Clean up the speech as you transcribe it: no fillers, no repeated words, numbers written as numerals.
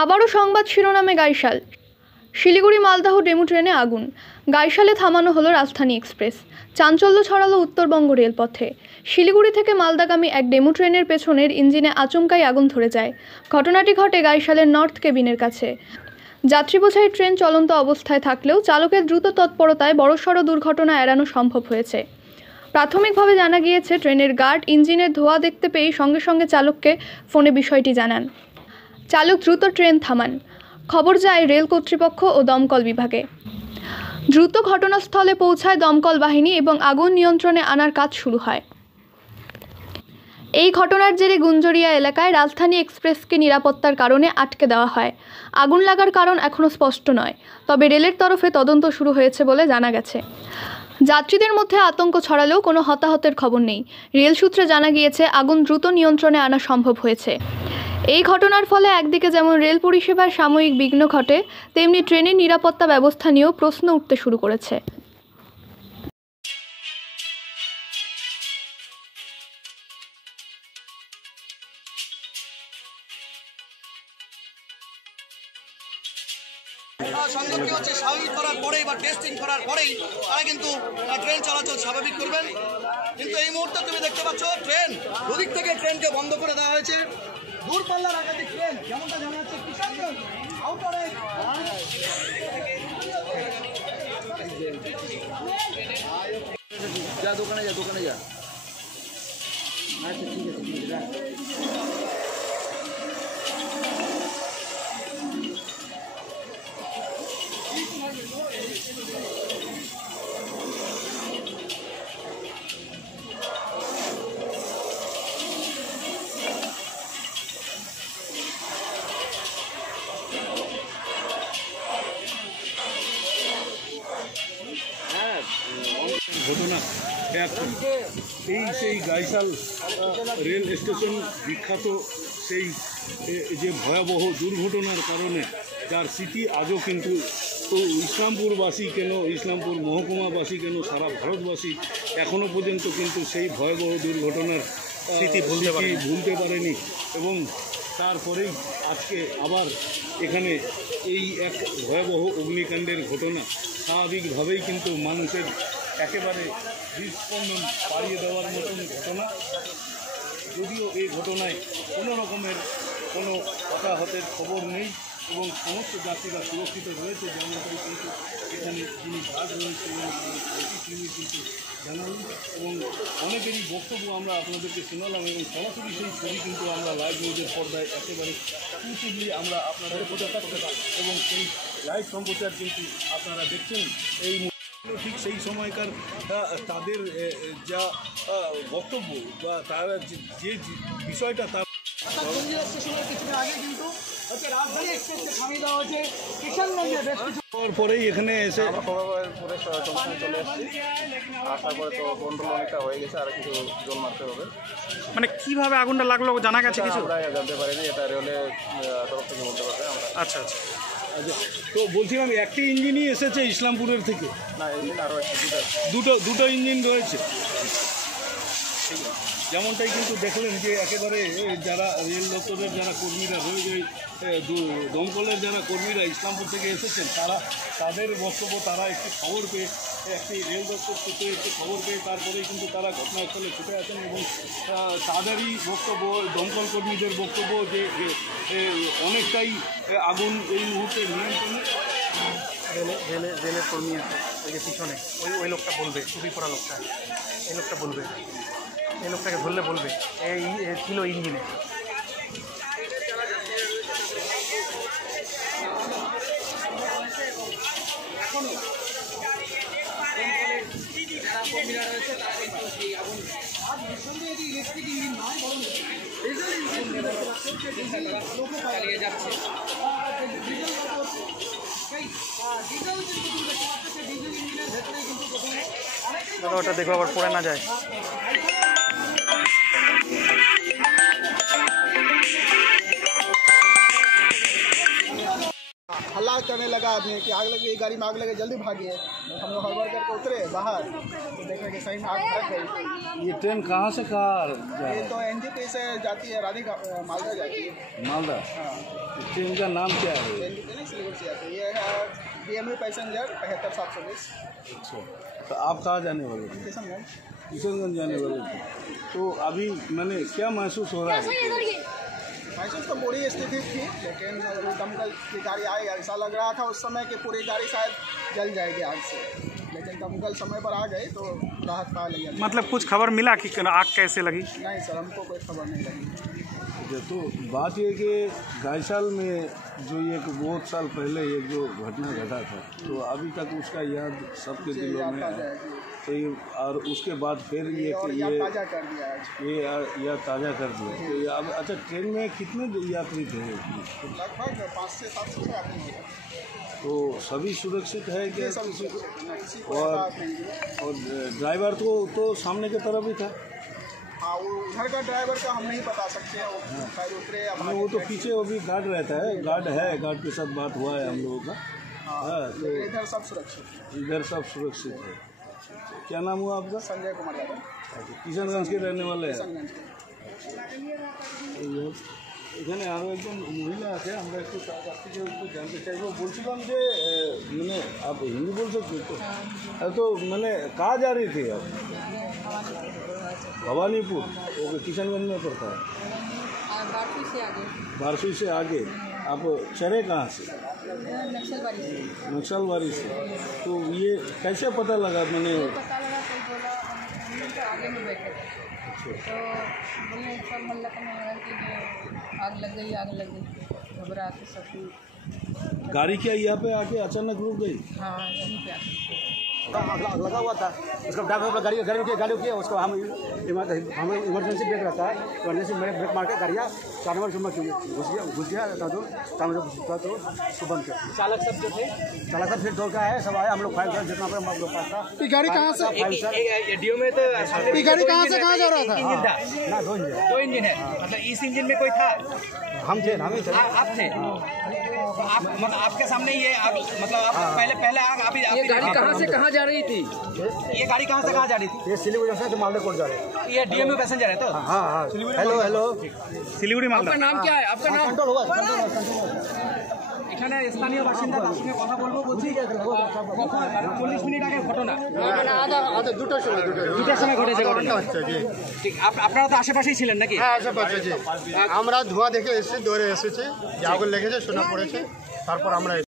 আবারও সংবাদ শিরোনামে গাইশাল। শিলিগুড়ি মালদহ ডেমু ট্রেনে আগুন। গাইশালে থামানো হলো রাজধানী এক্সপ্রেস। চাঞ্চল্য ছড়ালো উত্তরবঙ্গ রেলপথে। শিলিগুড়ি থেকে মালদাগামী এক ডেমু ট্রেনের পেছনের ইঞ্জিনে আচমকাই আগুন ধরে যায়। ঘটনাটি ঘটে গাইশালের নর্থ কেবিনের কাছে। যাত্রী বোঝাই ট্রেন চলন্ত অবস্থায় থাকলেও চালকের দ্রুত তৎপরতায় বড়সড় দুর্ঘটনা এড়ানো সম্ভব হয়েছে। প্রাথমিকভাবে জানা গিয়েছে, ট্রেনের গার্ড ইঞ্জিনের ধোঁয়া দেখতে পেয়েই সঙ্গে সঙ্গে চালককে ফোনে বিষয়টি জানান। চালক দ্রুত ট্রেন থামান। খবর যায় রেল কর্তৃপক্ষ ও দমকল বিভাগে। দ্রুত ঘটনাস্থলে পৌঁছায় দমকল বাহিনী এবং আগুন নিয়ন্ত্রণে আনার কাজ শুরু হয়। এই ঘটনার জেরে গুঞ্জরিয়া এলাকায় রাজধানী এক্সপ্রেসকে নিরাপত্তার কারণে আটকে দেওয়া হয়। আগুন লাগার কারণ এখনও স্পষ্ট নয়, তবে রেলের তরফে তদন্ত শুরু হয়েছে বলে জানা গেছে। যাত্রীদের মধ্যে আতঙ্ক ছড়ালেও কোনো হতাহতের খবর নেই। রেল সূত্রে জানা গিয়েছে, আগুন দ্রুত নিয়ন্ত্রণে আনা সম্ভব হয়েছে। এই ঘটনার ফলে একদিকে যেমন রেল পরিষেবার সাময়িক বিঘ্ন ঘটে, তেমনি ট্রেনের নিরাপত্তা ব্যবস্থা নিয়েও প্রশ্ন উঠতে শুরু করেছে। সংযোগ হচ্ছে স্বাভাবিক করার পরেই বা টেস্টিং করার পরেই তারা কিন্তু ট্রেন চলাচল স্বাভাবিক করবেন। কিন্তু এই মুহূর্তে তুমি দেখতে পাচ্ছ ট্রেন দুদিক থেকে ট্রেনকে বন্ধ করে দেওয়া হয়েছে। দূরপাল্লার একাধিক ট্রেন, যেমনটা জানা যাচ্ছে কিষানগঞ্জ আউটারে যা দোকানে যা দোকানে যা। আচ্ছা ঠিক আছে ঠিক আছে। ঘটনা এই সেই গাইশাল রেল স্টেশন বিখ্যাত সেই যে ভয়াবহ দুর্ঘটনার কারণে যার স্মৃতি আজও কিন্তু তো ইসলামপুরবাসী কেন, ইসলামপুর মহকুমাবাসী কেন, সারা ভারতবাসী এখনও পর্যন্ত কিন্তু সেই ভয়াবহ দুর্ঘটনার স্মৃতি ভুলতে পারেনি। এবং তারপরেই আজকে আবার এখানে এই এক ভয়াবহ অগ্নিকাণ্ডের ঘটনা। স্বাভাবিকভাবেই কিন্তু মানুষের একেবারে হৃদস্পন্দন বাড়িয়ে দেওয়ার মতন ঘটনা। যদিও এই ঘটনায় কোনো রকমের কোনো হতাহতের খবর নেই এবং সমস্ত যাত্রীরা সুরক্ষিত রয়েছে, যেমনটাই কিন্তু এখানে যিনি গার্ড রয়েছে তিনি কিন্তু জানালেন এবং অনেকেরই বক্তব্য আমরা আপনাদেরকে শোনালাম এবং সরাসরি সেই ছবি কিন্তু আমরা লাইভ নিউজের পর্দায় একেবারে এক্সক্লুসিভলি আমরা আপনাদের এবং সেই লাইভ সম্প্রচার কিন্তু আপনারা দেখছেন। এই ঠিক সেই সময়কার তাদের যা বক্তব্য বা তারা যে বিষয়টা তার স্টেশনের কিছুদিন আগে কিন্তু হচ্ছে রাজধানী এক্সপ্রেসকে থামিয়ে দেওয়া হয়েছে কিষানগঞ্জে বেশ কিছু পরেই এখানে এসে পুরো স্টেশনে চলে এসেছি। আসার পরে তো কন্ট্রোল অনেকটা হয়ে গেছে, আর কিছু জল মারতে হবে। মানে কিভাবে আগুনটা লাগলো জানা গেছে কিছু? আমরা জানতে পারিনি, এটা রেলের তরফ থেকে বলতে পারবে আমরা। আচ্ছা আচ্ছা আচ্ছা, তো বলছিলাম একটি ইঞ্জিনই এসেছে ইসলামপুরের থেকে? না, ইঞ্জিন আরও দুটো ইঞ্জিন রয়েছে। যেমনটাই কিন্তু দেখলেন যে একেবারে যারা রেল দপ্তরের যারা কর্মীরা রয়েছে, দমকলের যারা কর্মীরা ইসলামপুর থেকে এসেছেন, তাদের বক্তব্য, তারা একটি খবর পেয়ে একটি রেল দপ্তর থেকে একটি খবর পেয়ে তারপরেই কিন্তু তারা ঘটনাস্থলে ছুটে আসেন এবং তাদেরই বক্তব্য, দমকল কর্মীদের বক্তব্য যে অনেকটাই আগুন এই মুহূর্তে নিয়ন্ত্রণে। রেলের কর্মী আছে ওই যে পিছনে, ওই লোকটা বলবে, টুপি পরা লোকটা, এই লোকটা বলবে, এই লোকটাকে ধরলে বলবে এই ছিল ইঞ্জিনে। ওটা দেখবো আবার পড়ে না যায়। হাল্লা चिल्ला करने लगा आदमी कि आग लगी, गाड़ी में आग लगे, जल्दी भागिए। हम लोग हड़बड़ करके उतरे बाहर तो देख रहे कि सही में आग लग गई। ये ट्रेन कहाँ से कहाँ ये तो NJP से जाती है, राधिका मालदा जाती है। मालदा? ट्रेन का नाम क्या है? NJP नहीं, सिलीगुड़ी से जाती है। ये है DMU पैसेंजर 75720। अच्छा, तो आप कहाँ जाने वाले थे? किशनगंज। किशनगंज जाने वाले थे। तो अभी मैंने क्या महसूस हो रहा है? महसूस तो बुरी स्थिति थी, लेकिन दमकल की गाड़ी आई, ऐसा लग रहा था उस समय कि पूरी गाड़ी शायद जल जाएगी आग से, लेकिन दमकल समय पर आ गई तो राहत पा लिया। मतलब कुछ खबर मिला कि आग कैसे लगी? नहीं सर, हमको कोई खबर नहीं लगी। तो बात ये कि गायसाल में जो एक बहुत साल पहले एक जो घटना घटा था, तो अभी तक उसका याद सबके दिलों में है। तो ये और उसके बाद फिर ये ताज़ा कर दिया आज। ये या ताज़ा कर दिया। तो ये अब अच्छा, ट्रेन में कितने यात्री थे? लगभग 5 से 7 से आदमी होगा। तो सभी सुरक्षित है क्या? किसी को और ड्राइवर तो सामने की तरफ ही था? हाँ, वो उधर का ड्राइवर का हम नहीं बता सकते हैं, वो शायद उतरे। हाँ, वो तो पीछे वो भी गार्ड रहता है, गार्ड है, गार्ड के साथ बात हुआ है हम लोगों का। हाँ, तो इधर सब सुरक्षित, इधर सब सुरक्षित है। क्या नाम हुआ आपका? संजय कुमार यादव। किशनगंज के रहने वाले हैं। किशनगंज के। এখানে আরও একজন মহিলা আছে, আমরা একটু তার কাছ থেকে একটু জানতে চাইবো। বলছিলাম যে মানে आप हिंदी बोल सकते हो? तो मैंने कहाँ जा रही थी आप? भवानीपुर। ओके, किशनगंज में पड़ता है। बारसुई से आगे। बारसुई से आगे आप चढ़े कहाँ से? नक्सलबाड़ी से। नक्सलबाड़ी से। तो ये कैसे पता लगा? मैंने पता लगा कोई बोला, हम लोग तो आगे में बैठे थे तो बोले सब मोहल्ला का लगा कि आग लग गई, आग लग गई। घबरा के सब गाड़ी क्या यहाँ पे आके अचानक रुक गई? हाँ यहीं पे आके आग लगा हुआ था, उसका ड्राइवर गाड़ी किया, उसको हम इमरजेंसी ब्रेक रहता है, इमरजेंसी मेरे ब्रेक मार के गाड़ियाँ 4 नंबर घुस गया तो बंद किया। चालक सब जो थे, चालक सब फिर दौड़ के आए, सब आए, हम लोग फायर जितना पर हम लोग पास था। ये गाड़ी कहाँ से, डीओ में तो ये गाड़ी कहाँ से कहाँ जा रहा था? ना 2 इंजन है, मतलब इस इंजन में कोई था? हम थे। आप थे? आप मतलब आपके सामने ये आग, मतलब आप पहले आग आप ये गाड़ी कहाँ से कहाँ जा रही थी? ये गाड़ी कहाँ से कहाँ जा रही थी? ये सिलीगुड़ी से मालदा कोट जा रही है। ये DMU पैसेंजर है तो? हाँ। हेलो শিলিগুড়ি মালদা। आपका नाम क्या है? आपका नाम कंट्रोल हुआ। এখানে স্থানীয় বাসিন্দা, তার সঙ্গে কথা বলবো। বলছি 40 মিনিট আগে ঘটনা, দুটার সময় ঘটেছে ঘটনা। ঠিক, আপনারা তো আশেপাশেই ছিলেন নাকি? হ্যাঁ, আশেপাশে আমরা ধোঁয়া দেখে এসেছি, দৌড়ে এসেছি, যে আগুন লেগেছে শোনা পড়েছে, তারপর আমরা